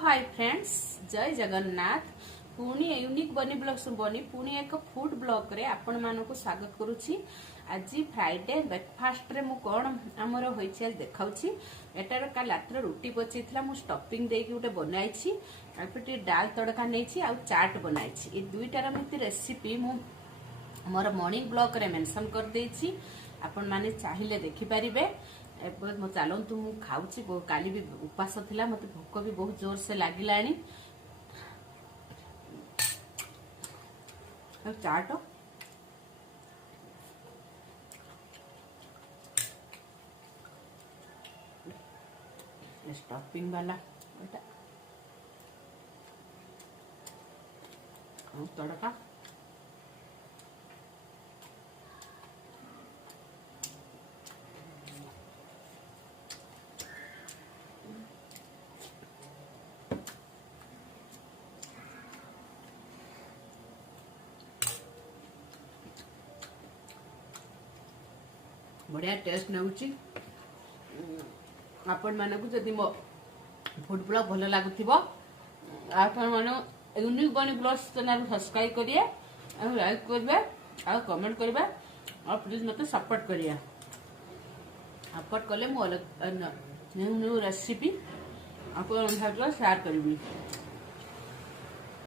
Hi friends, जय जगन्नाथ। पुणी unique बनी ब्लॉग्स बनी पुणी एक फूड ब्लॉग रे आपण मानक स्वागत करुच्ची। आज फ्राइडे ब्रेकफास्ट रे मु कौन आमर होइछि आज देखाउछि। एटार काल रात्र रुटी बचैथिला मु स्टफिंग देकी उटे बनाइछि। आफिटी दाल तड़का नैछि आ चाट बनाइछि। ए दुईटार मिति रेसिपी मु मोर मॉर्निंग ब्लॉग रे मेंशन कर देछि। आपण माने चाहिले देखि परिबे। मो चलतु मु खाऊची काली भी उपास थिला मते भोक भी बहुत जोर से लागिलानी। चाट स्टफिंग वाला तड़का बढ़िया टेस्ट नउची। आपण मानकु जदि मो फूड ब्लॉग भल लागुथिबो आपण मानो यूनिक बनी ब्लॉग्स चैनल सब्सक्राइब करिए और लाइक करबे और कमेंट करबे और प्लीज मते सपोर्ट करिए। सपोर्ट कले मो अलग न्यू न्यू रेसिपी आपण साथ शेयर करबी।